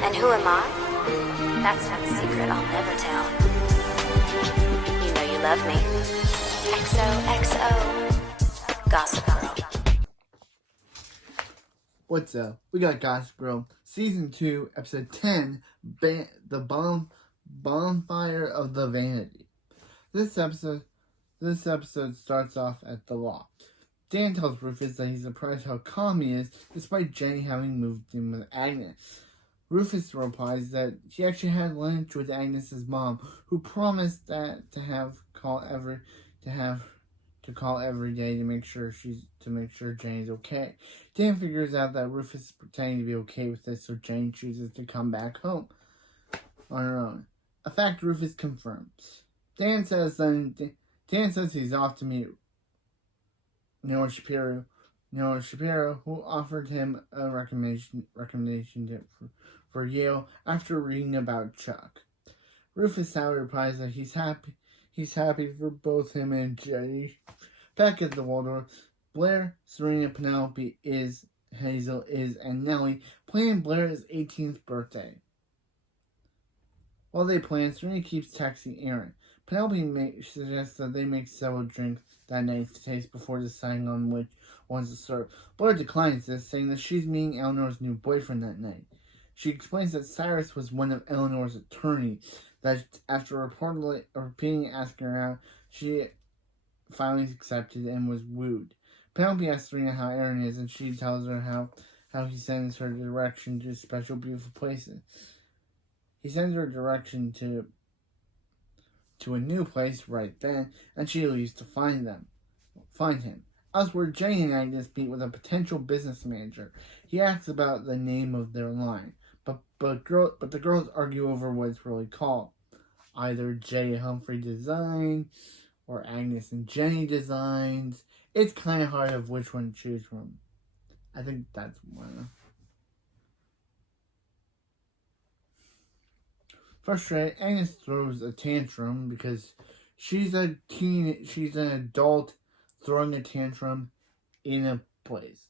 And who am I? That's not a secret I'll never tell. You know you love me. XOXO. Gossip Girl. What's up? We got Gossip Girl, Season 2, Episode 10, the Bonfire of the Vanity. This episode starts off at the law. Dan tells Rufus that he's surprised how calm he is, despite Jenny having moved in with Agnes. Rufus replies that he actually had lunch with Agnes's mom, who promised to call every day to make sure Jenny's okay. Dan figures out that Rufus is pretending to be okay with this, so Jenny chooses to come back home on her own. A fact Rufus confirms. Dan says he's off to meet Noah Shapiro, who offered him a recommendation for Yale after reading about Chuck. Rufus now replies that he's happy for both him and Jenny. Back at the Waldorf, Blair, Serena, Penelope, Hazel, and Nellie plan Blair's 18th birthday. While they plan, Serena keeps texting Aaron. Penelope suggests that they make several drinks that night to taste before deciding on which ones to serve. Blair declines this, saying that she's meeting Eleanor's new boyfriend that night. She explains that Cyrus was one of Eleanor's attorneys, that after repeatedly asking her out, she finally accepted and was wooed. Penelope asks Serena how Aaron is, and she tells her how he sends her direction to special, beautiful places. He sends her direction to a new place right then, and she leaves to find him. Elsewhere, Jenny and Agnes meet with a potential business manager. He asks about the name of their line, but the girls argue over what it's really called. Either J. Humphrey Design or Agnes and Jenny Designs. It's kind of hard of which one to choose from. I think that's one. Frustrated, Agnes throws a tantrum because she's an adult throwing a tantrum in a place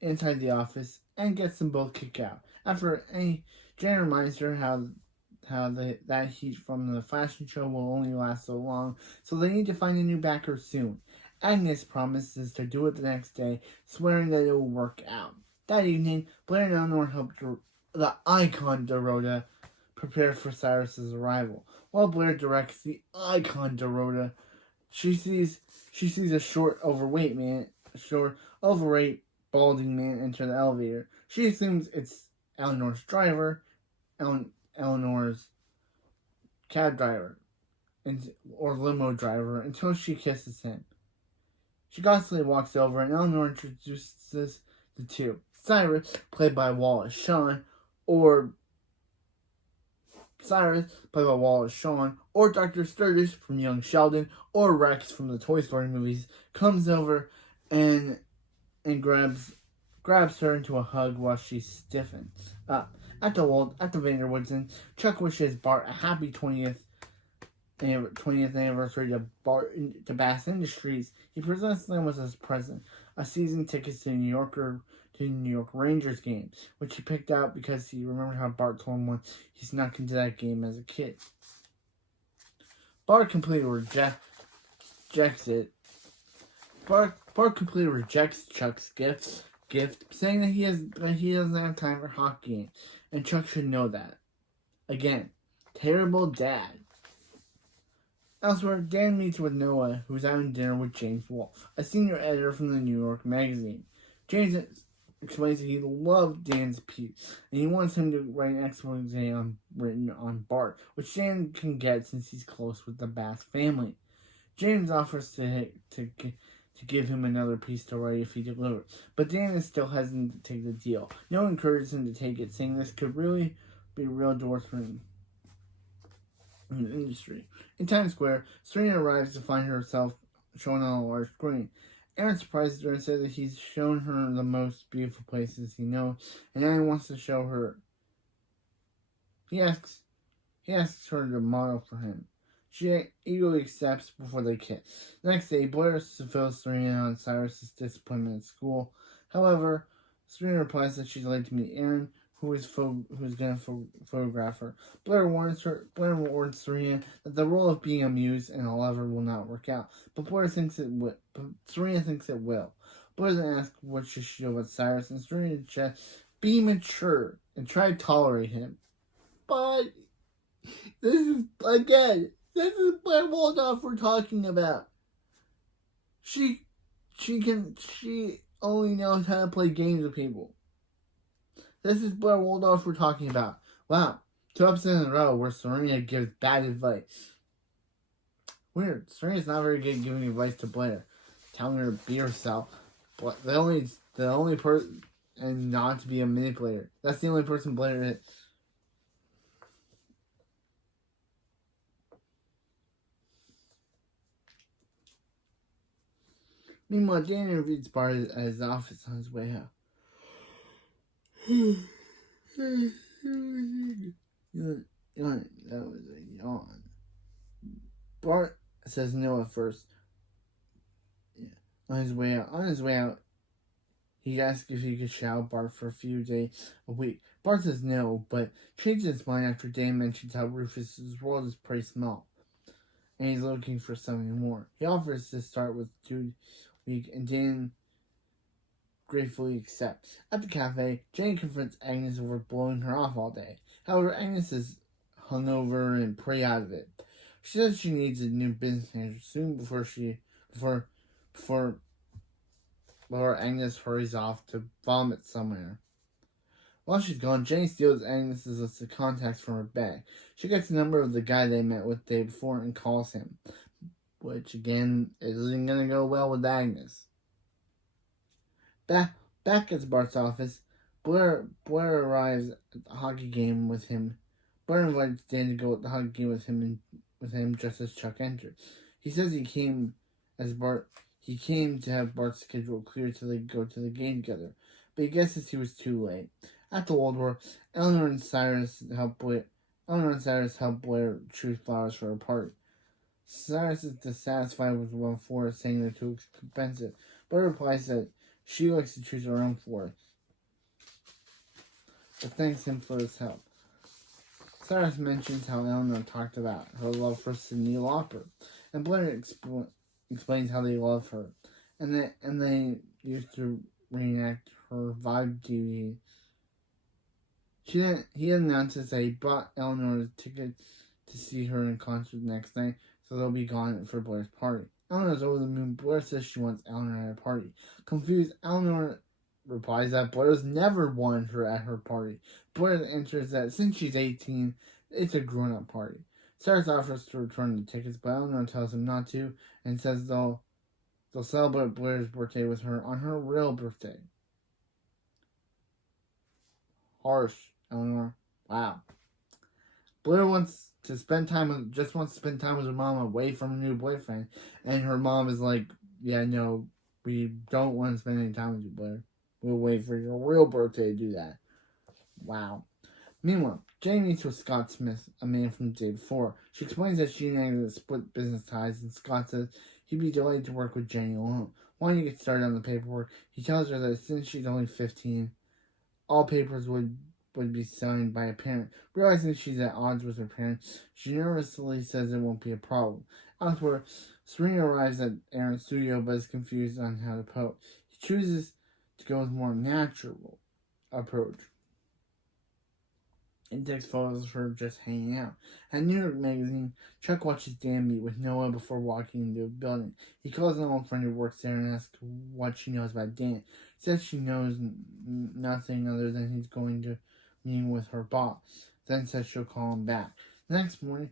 inside the office and gets them both kicked out. Jen reminds her that heat from the fashion show will only last so long, so they need to find a new backer soon. Agnes promises to do it the next day, swearing that it will work out. That evening, Blair and Eleanor help the icon Dorota prepare for Cyrus's arrival. While Blair directs the icon Dorota, she sees a short, overweight, balding man enter the elevator. She assumes it's Eleanor's driver, Eleanor's cab driver, or limo driver, until she kisses him. She constantly walks over, and Eleanor introduces the two. Cyrus, played by Wallace Shawn, or Dr. Sturgis from Young Sheldon, or Rex from the Toy Story movies, comes over and grabs her into a hug while she stiffens up. At the Vanderwoods Inn, Chuck wishes Bart a happy 20th anniversary to Bass Industries. He presents them with his present, a season ticket to the New York Rangers game, which he picked out because he remembered how Bart told him once he snuck into that game as a kid. Bart completely rejects it. Bart completely rejects Chuck's gift, saying that he doesn't have time for hockey games, and Chuck should know that. Again, terrible dad. Elsewhere, Dan meets with Noah, who's having dinner with James Wolfe, a senior editor from the New York Magazine. James explains that he loved Dan's piece, and he wants him to write an expose written on Bart, which Dan can get since he's close with the Bass family. James offers to give him another piece to write if he delivers, but Dan is still hesitant to take the deal. Noah encourages him to take it, saying this could really be a real endorsement in the industry. In Times Square, Serena arrives to find herself shown on a large screen. Aaron surprises her and says that he's shown her the most beautiful places he knows, and now he wants to show her. He asks her to model for him. She eagerly accepts before they kiss. The next day, Blair fulfills Serena on Cyrus's disappointment at school. However, Serena replies that she's late to meet Aaron, who's going to photograph her. Blair warns Serena that the role of being a muse and a lover will not work out, but Serena thinks it will. Blair then asks what she should do about Cyrus, and Serena just be mature and try to tolerate him. But this is Blair Waldorf we're talking about. She only knows how to play games with people. This is Blair Waldorf we're talking about. Wow, 2 episodes in a row where Serena gives bad advice. Weird. Serena's not very good at giving advice to Blair, telling her to be herself. But the only person, and not to be a manipulator. That's the only person Blair is. Meanwhile, Dan interviews Bart at his office on his way out. That was a yawn. Bart says no at first. Yeah. On his way out, he asks if he could shadow Bart for a few days a week. Bart says no, but changes his mind after Dan mentions how Rufus's world is pretty small, and he's looking for something more. He offers to start with 2 weeks, and Dan gratefully accepts. At the cafe, Jane confronts Agnes over blowing her off all day. However, Agnes is hungover and pretty out of it. She says she needs a new business manager soon before Agnes hurries off to vomit somewhere. While she's gone, Jane steals Agnes's list of contacts from her bag. She gets the number of the guy they met with the day before and calls him, which again isn't going to go well with Agnes. Back at Bart's office, Blair arrives at the hockey game with him. Blair invites Dan to go at the hockey game with him just as Chuck enters. He says he came to have Bart's schedule clear so they go to the game together, but he guesses he was too late. At the Waldorf, Eleanor and Cyrus help Blair choose flowers for her party. Cyrus is dissatisfied with one florist, saying they're too expensive, but replies that she likes to choose her own florist, but thanks him for his help. Cyrus mentions how Eleanor talked about her love for Cyndi Lauper, and Blair explains how they love her, and they used to reenact her Vibe DVD. He announces that he bought Eleanor a ticket to see her in concert the next night, so they'll be gone for Blair's party. Eleanor's over the moon. Blair says she wants Eleanor at a party. Confused, Eleanor replies that Blair's never wanted her at her party. Blair answers that since she's 18, it's a grown-up party. Cyrus offers to return the tickets, but Eleanor tells him not to and says they'll celebrate Blair's birthday with her on her real birthday. Harsh, Eleanor. Wow. Blair wants to spend time with her mom away from her new boyfriend, and her mom is like, "Yeah, no, we don't want to spend any time with you, Blair. We'll wait for your real birthday to do that." Wow. Meanwhile, Jane meets with Scott Smith, a man from the day before. She explains that she and Agnes split business ties, and Scott says he'd be delighted to work with Jane alone. Wanting to get started on the paperwork, he tells her that since she's only 15, all papers would be signed by a parent. Realizing she's at odds with her parents, she nervously says it won't be a problem. Elsewhere, Serena arrives at Aaron's studio but is confused on how to pose. He chooses to go with a more natural approach and takes photos of her just hanging out. At New York Magazine, Chuck watches Dan meet with Noah before walking into a building. He calls an old friend who works there and asks what she knows about Dan. He says she knows nothing other than he's going to meeting with her boss, then says she'll call him back. The next morning,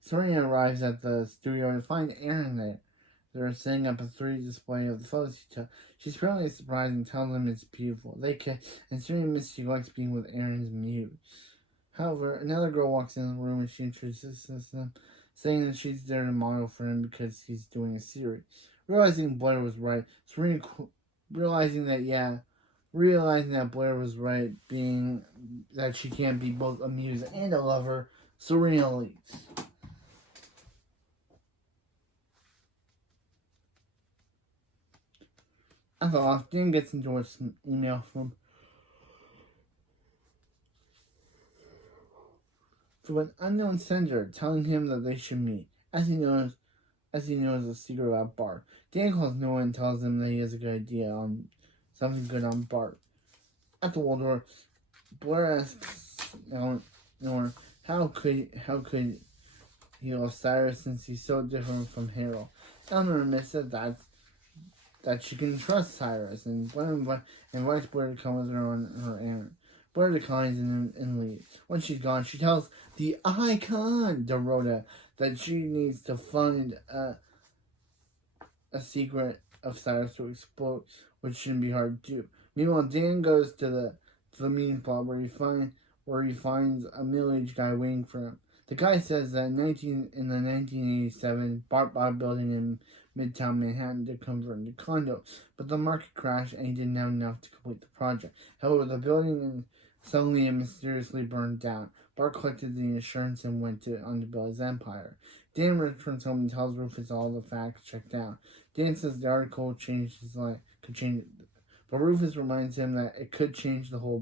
Serena arrives at the studio to find Aaron there. They're setting up a 3D display of the photos he took. She's apparently surprised and tells him it's beautiful. They kiss, and Serena admits she likes being with Aaron's muse. However, another girl walks in the room and she introduces them, saying that she's there to model for him because he's doing a series. Realizing Blair was right, Serena realizing that Blair was right, being that she can't be both a muse and a lover, Serena leaves. At the office, Dan gets into an email from from an unknown sender telling him that they should meet. As he knows a secret about Bart, Dan calls Noah and tells him that he has a good idea on something good on Bart. At the Waldorf, Blair asks Eleanor how could he love Cyrus since he's so different from Harold. Eleanor admits that she can trust Cyrus, and Blair invites Blair to come with her on her errand. Blair declines and leaves. When she's gone, she tells the icon Dorota that she needs to find a secret of Cyrus to explode, which shouldn't be hard to do. Meanwhile, Dan goes to the meeting spot where he finds a middle-aged guy waiting for him. The guy says that in the 1987 Bart bought a building in Midtown Manhattan to convert into condo, but the market crashed and he didn't have enough to complete the project. However, the building suddenly and mysteriously burned down. Bart collected the insurance and went on to build his empire. Dan returns home and tells Rufus all the facts checked out. Dan says the article changed his life, could change it, but Rufus reminds him that it could change the whole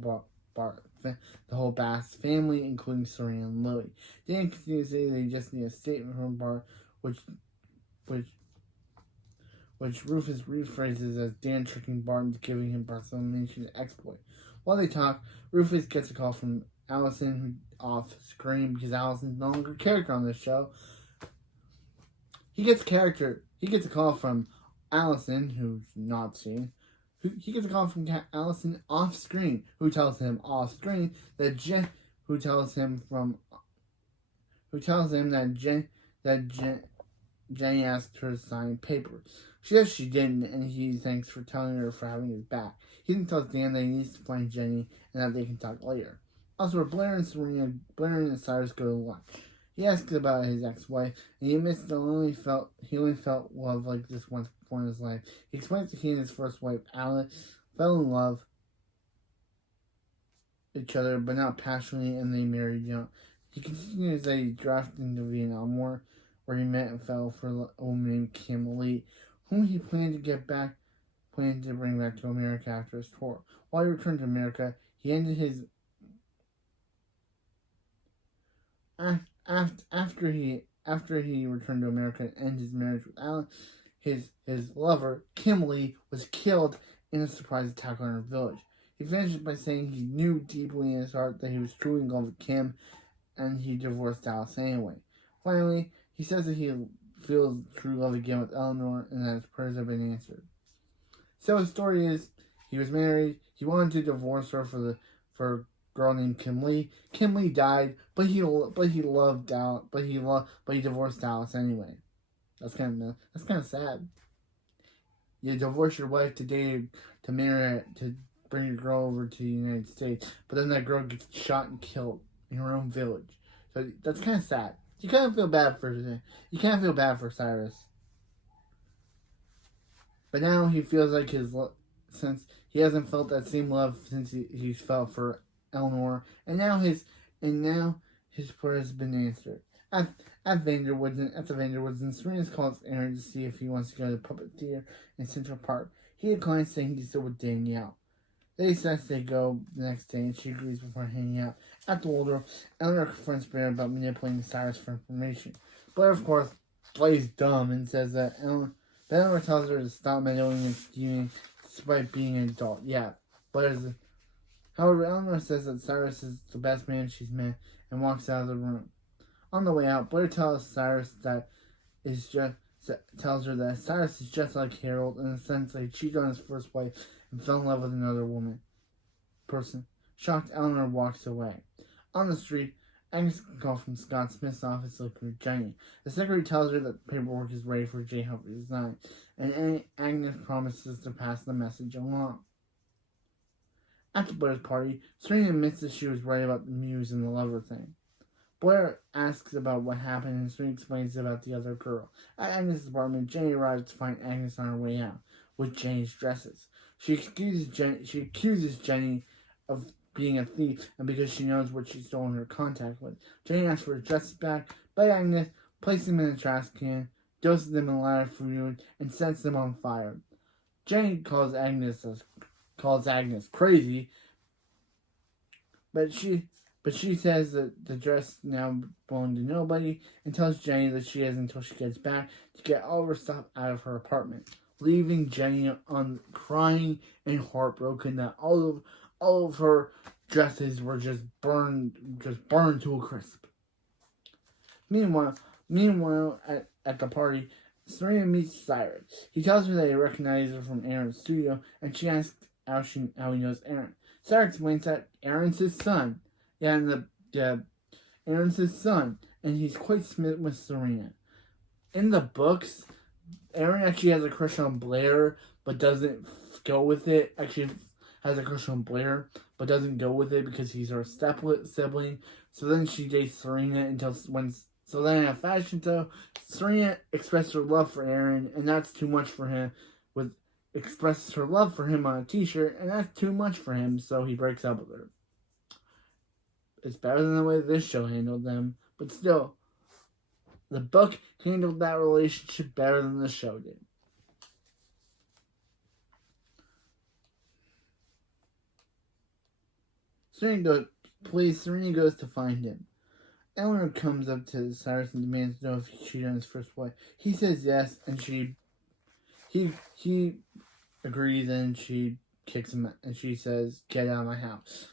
Bass family, including Serena and Lily. Dan continues to say they just need a statement from Bart, which Rufus rephrases as Dan tricking Bart into giving him Bart's elimination exploit. While they talk, Rufus gets a call from Allison off screen because Allison's no longer a character on this show. He gets a call from Allison, who's not seen. He gets a call from Allison off screen, who tells him off screen that Jenny asked her to sign papers. She says she didn't, and he thanks for telling her for having his back. He then tells Dan that he needs to find Jenny and that they can talk later. Also, Blair and Cyrus go to lunch. He asks about his ex-wife, and he admits that he only felt love like this once before in his life. He explains that he and his first wife, Alice, fell in love each other, but not passionately, and they married young. He continues that he drafted into the Vietnam War, where he met and fell for a woman named Kim Lee, whom he planned to bring back to America after his tour. While he returned to America, he ended his after he returned to America and ended his marriage with Alan, his lover, Kim Lee, was killed in a surprise attack on her village. He finishes by saying he knew deeply in his heart that he was truly in love with Kim, and he divorced Alice anyway. Finally, he says that he feels true love again with Eleanor and that his prayers have been answered. So his story is, he was married, he wanted to divorce her for a girl named Kim Lee. Kim Lee died, but he divorced Alice anyway. That's kind of sad. You divorce your wife to marry to bring your girl over to the United States, but then that girl gets shot and killed in her own village. So that's kind of sad. You kind of feel bad for Cyrus. But now he feels like since he hasn't felt that same love since he's felt for Eleanor, and now his prayer has been answered. At the Vanderwoods, and Serena's calls Aaron to see if he wants to go to the puppet theater in Central Park. He declines, saying he's still with Danielle. They suggest they go the next day, and she agrees before hanging out. At the Waldorf, Eleanor confronts Blair about manipulating Cyrus for information. Blair, of course, plays dumb and says that Eleanor tells her to stop meddling and scheming despite being an adult. Yeah, however, Eleanor says that Cyrus is the best man she's met and walks out of the room. On the way out, Blair tells her that Cyrus is just like Harold in the sense that he cheated on his first wife and fell in love with another person. Shocked, Eleanor walks away. On the street, Agnes gets a call from Scott Smith's office looking for Jenny. The secretary tells her that paperwork is ready for J. Humphrey's design, and Agnes promises to pass the message along. At the Blair's party, Serena admits that she was right about the muse and the lover thing. Blair asks about what happened, and Serena explains about the other girl. At Agnes' apartment, Jenny arrives to find Agnes on her way out with Jenny's dresses. She accuses Jenny of being a thief, and because she knows what she's stolen her contact with. Jenny asks for her dresses back, but Agnes places them in a trash can, doses them in lighter fluid, and sets them on fire. Jenny calls Agnes crazy, but she But she says that the dress now belonged to nobody and tells Jenny that she has until she gets back to get all of her stuff out of her apartment, leaving Jenny on crying and heartbroken that all of her dresses were just burned to a crisp. Meanwhile, at the party, Serena meets Cyrus. He tells her that he recognizes her from Aaron's studio, and she asks how he knows Aaron. Cyrus explains that Aaron's his son. Aaron's his son, and he's quite smitten with Serena. In the books, Aaron actually has a crush on Blair, but doesn't go with it. Actually, has a crush on Blair, but doesn't go with it because he's her sibling. So then she dates Serena So then at a fashion show, Serena expresses her love for Aaron, and that's too much for him. Expresses her love for him on a t-shirt, and that's too much for him, so he breaks up with her. It's better than the way this show handled them, but still, the book handled that relationship better than the show did. Serena goes to find him. Eleanor comes up to Cyrus and demands to know if he cheated on his first wife. He says yes, and he agrees, and she kicks him out, and she says, "Get out of my house."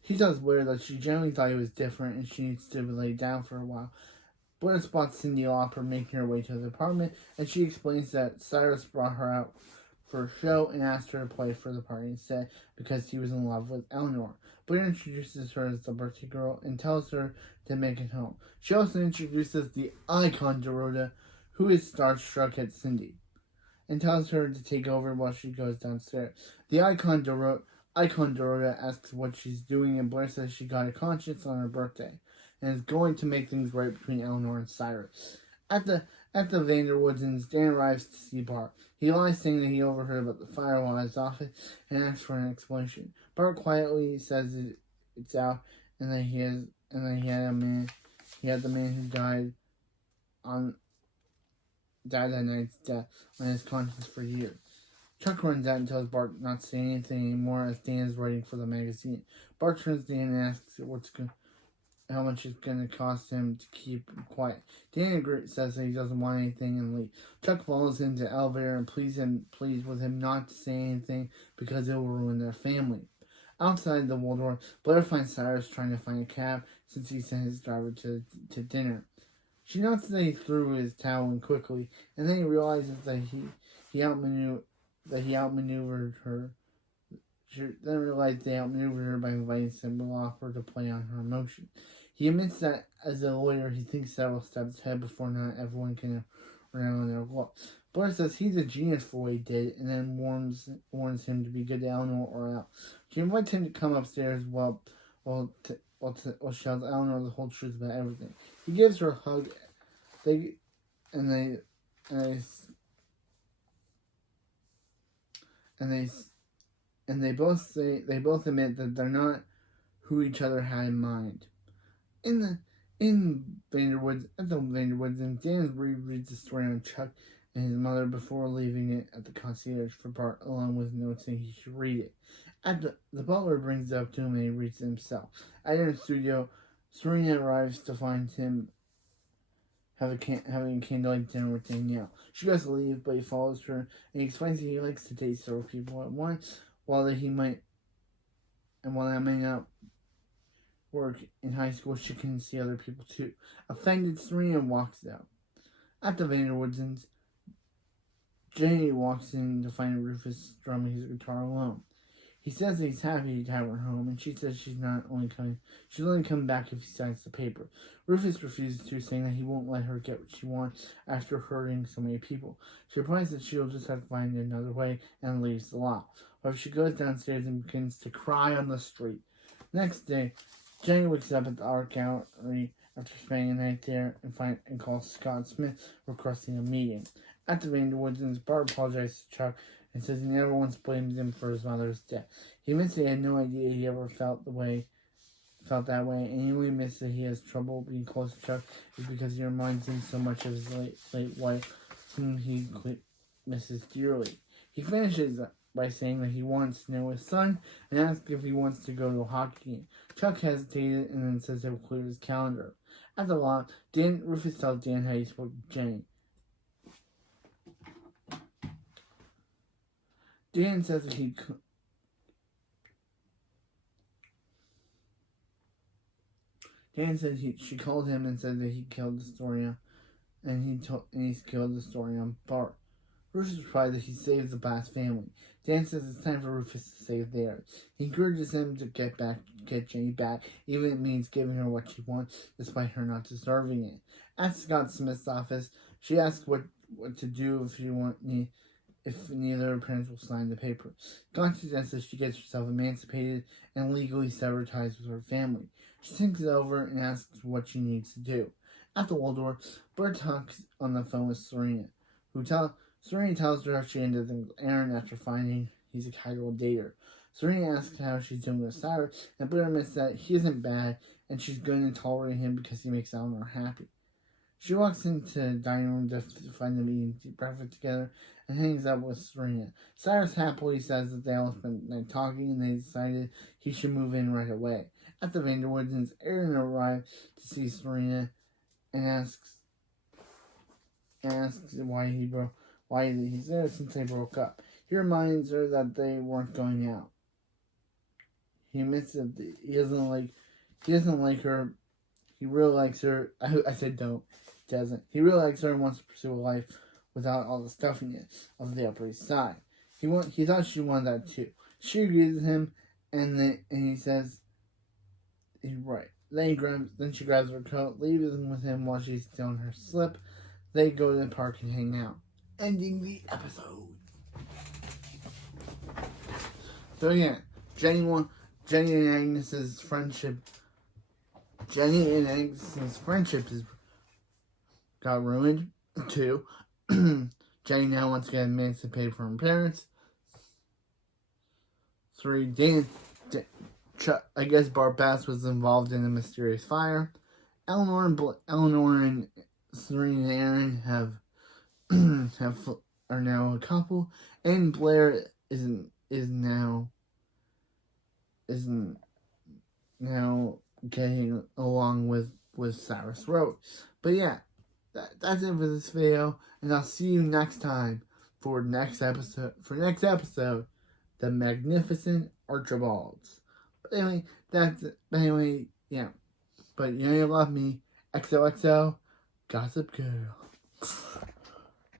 He tells Blair that she generally thought he was different, and she needs to lay down for a while. Blair spots Cyndi Lauper making her way to the apartment, and she explains that Cyrus brought her out for a show and asked her to play for the party instead because he was in love with Eleanor. Blair introduces her as the birthday girl and tells her to make it home. She also introduces the icon Dorota, who is starstruck at Cyndi, and tells her to take over while she goes downstairs. The icon Dorota asks what she's doing, and Blair says she got a conscience on her birthday and is going to make things right between Eleanor and Cyrus. At the Vanderwoodens, Dan arrives to see Bart. He lies saying that he overheard about the fire while at his office and asks for an explanation. Bart quietly says it's out and that he had the man who died that night's death on his conscience for years. Chuck runs out and tells Bart not to say anything anymore as Dan is writing for the magazine. Bart turns to Dan and asks how much it's going to cost him to keep quiet. Dan says that he doesn't want anything and leaves. Chuck follows him to the elevator and pleads with him not to say anything because it will ruin their family. Outside the Waldorf, Blair finds Cyrus trying to find a cab since he sent his driver to dinner. She notes that he threw his towel in quickly, and then he realizes that he outmaneuvered her. She then realized they outmaneuvered her by inviting Cyndi Lauper to play on her emotion. He admits that as a lawyer, he thinks several steps ahead before not everyone can rely on their law. Blair says he's a genius for what he did, and then warns him to be good to Eleanor or else. She invites him to come upstairs while she tells Eleanor the whole truth about everything. He gives her a hug. They both admit that they're not who each other had in mind. At the Vanderwoods, and Dan rereads the story on Chuck and his mother before leaving it at the concierge for Bart, along with notes saying he should read it. The butler brings it up to him and he reads it himself. At Aaron's studio, Serena arrives to find him having candlelight dinner with Danielle. She goes to leave, but he follows her, and he explains that he likes to date several people at once, while that may not work in high school, she can see other people too. Offended, Serena walks out. At the Vanderwoodens, Jenny walks in to find Rufus strumming his guitar alone. He says that he's happy to have her home, and she says she's only coming back if he signs the paper. Rufus refuses to, saying that he won't let her get what she wants after hurting so many people. She replies that she'll just have to find another way and leaves the lot. However, she goes downstairs and begins to cry on the street. Next day, Jenny wakes up at the art gallery after spending a night there and calls Scott Smith requesting a meeting. At the Vanderwoodens, Bart apologizes to Chuck and says he never once blamed him for his mother's death. He admits that he had no idea he ever felt that way, and he only admits that he has trouble being close to Chuck is because he reminds him so much of his late wife, whom he misses dearly. He finishes by saying that he wants to know his son and asks if he wants to go to a hockey game. Chuck hesitated and then says he'll clear his calendar. At the lot, Rufus tells Dan how he spoke to Jenny. Dan says that she called him and said that he killed Astoria, and he's killed Astoria on Bart. Rufus replies that he saves the Bass family. Dan says it's time for Rufus to save theirs. He encourages him to get Jenny back, even if it means giving her what she wants, despite her not deserving it. At Scott Smith's office, she asks what to do if neither of her parents will sign the paper. Scott suggests that she gets herself emancipated and legally sever ties with her family. She thinks it over and asks what she needs to do. At the Waldorf, Bert talks on the phone with Serena, Serena tells her how she ended with Aaron after finding he's a casual dater. Serena asks how she's doing with Cyrus, and Blair admits that he isn't bad, and she's going to tolerate him because he makes Eleanor happy. She walks into the dining room to find them eating breakfast together and hangs out with Serena. Cyrus happily says that they all spent the night talking and they decided he should move in right away. At the Vanderwoodens, Aaron arrives to see Serena and asks why he's there since they broke up. He reminds her that they weren't going out. He admits that he doesn't like her. He really likes her. I said don't. He doesn't. He really likes her and wants to pursue a life without all the stuffiness of the Upper East Side. He thought she wanted that too. She agrees with him, and he says he's right. Then she grabs her coat, leaves with him while she's still in her slip. They go to the park and hang out. Ending the episode. So yeah, Jenny and Agnes's friendship got ruined too. Jenny now wants to get emancipated from her parents. 3. I guess Bart Bass was involved in a mysterious fire. Eleanor and Serena and Aaron are now a couple, and Blair is now getting along with Cyrus Rhodes. But yeah, that's it for this video, and I'll see you next time for next episode, The Magnificent Archibalds. But anyway, that's it. But anyway, yeah. But you love me. XOXO, Gossip Girl.